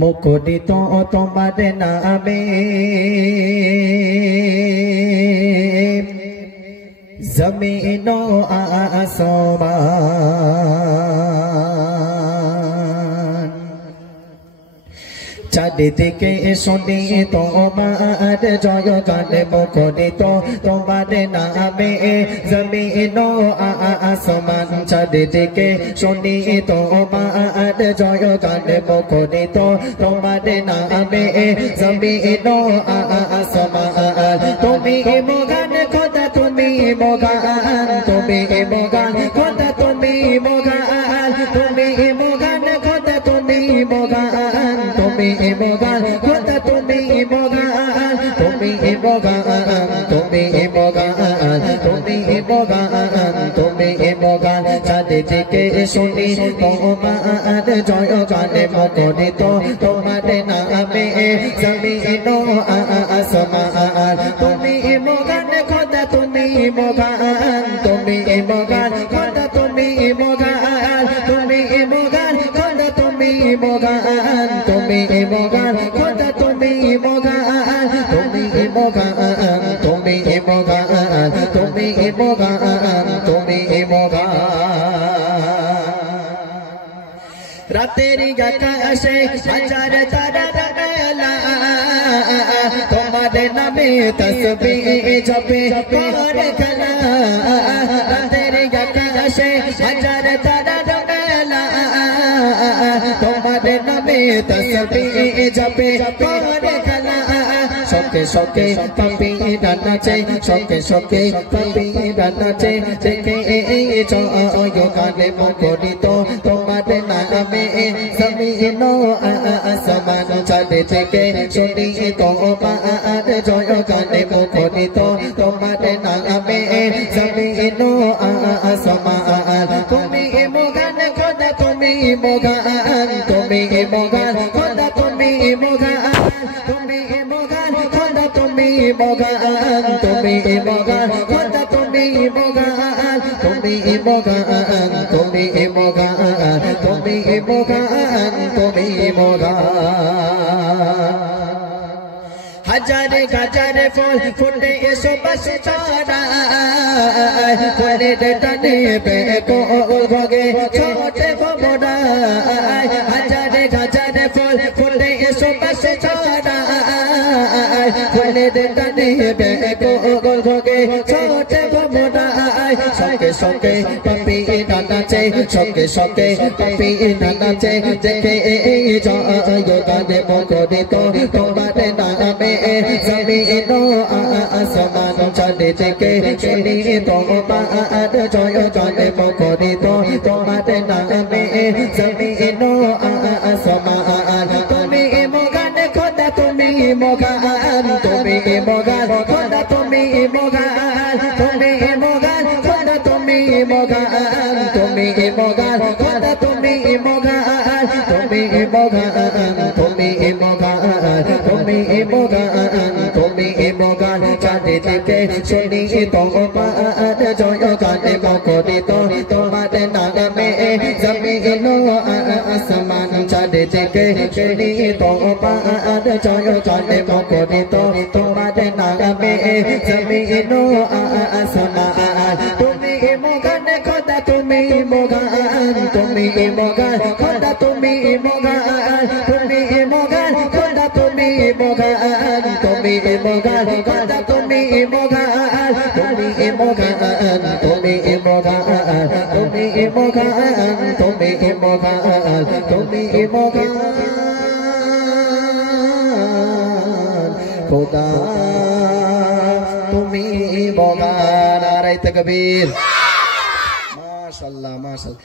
মুখরিত তোমার নামে জমিন ও আসমান চারিদিকে শুনি তোমার জয়গান মুখরিত তোমার নামে জমিন ও আসমান চারিদিকে শুনি তোমার জয়গান মুখরিত তোমার নামে জমিন ও আসমান তুমি মগান খোদা তুমি মগান তুমি মগান খোদা তুমি মগান তুমি মগান খোদা তুমি মগান তুমি মগান খোদা তুমি মগান তুমি মগান তুমি মগান তুমি মগান তুমি মগান চারিদিকে শুনি তোমার জয়গান মুখরিত তোমার নামে জমিন ও আসমান তুমি মগান খোদা তুমি মগান তুমি মগান খোদা তুমি মগান তুমি মগান খোদা তুমি মগান তুমি মগান খোদা তুমি মগান তুমি মগান তুমি মগান তুমি মগান তুমি মগান রাতের আকাশে হাজার তারা তোমার নামে তসবিহ জপে করে খেলা রাতের আকাশে হাজার তারা তোমার নামে তসবিহ জপে করে খেলা শোকে শোকে পাপি নাচে শোকে শোকে পাপি নাচে দেখে জয়গানে মুখরিত তোমার নামে জমিন ও আসমান চারিদিকে শুনি তোমার জয়গানে মুখরিত তোমার নামে জমিন ও আসমান তুমি মগান খোদা তুমি মগান তুমি মগান খোদা তুমি মগান তুমি মগান খোদা তুমি মগান তুমি মগান খোদা তুমি মগান তুমি মগান তুমি মগান তুমি মগান তুমি মগান হাজারে গাজারে ফুল ফুটে এসো বস চারা ফুলের টানে বেকল ভগে ছোটে বড়া হাজারে গাজারে ফুল ফুটে এসো বস চারা ফুলের টানে বেকল ভগে ছোটে বড়া সঙ্গে সঙ্গে পাপি নাচে সঙ্গে সঙ্গে পাপি নাচে দেখে জয়গানে মুখরিত তোমার নামে জমিন ও আসমান চারিদিকে শুনি তোমার জয়গানে মুখরিত তোমার নামে জমিন ও আসমান তুমি মগান খোদা তুমি মগান তুমি মগান খোদা তুমি মগান তুমি মগান খোদা তুমি মগান তুমি মগান খোদা তুমি মগান তুমি মগান তুমি মগান তুমি মগান তুমি মগান চারিদিকে শুনি তোমার জয়গানে মুখরিত তোমার নামে জমিন ও আসমান চারিদিকে শুনি তোমার জয়গানে মুখরিত তোমার নামে জমিন ও আসমান তুমি মগান খোদা তুমি মগান তুমি মগান খোদা তুমি মগান তুমি মগান খোদা তুমি মগান তুমি মগান খোদা তুমি মগান তুমি মগান তুমি মগান তুমি মগান তুমি মগান তুমি মগান খোদা তুমি মগান নারে তাকবীর মাশাআল্লাহ মাশাআল্লাহ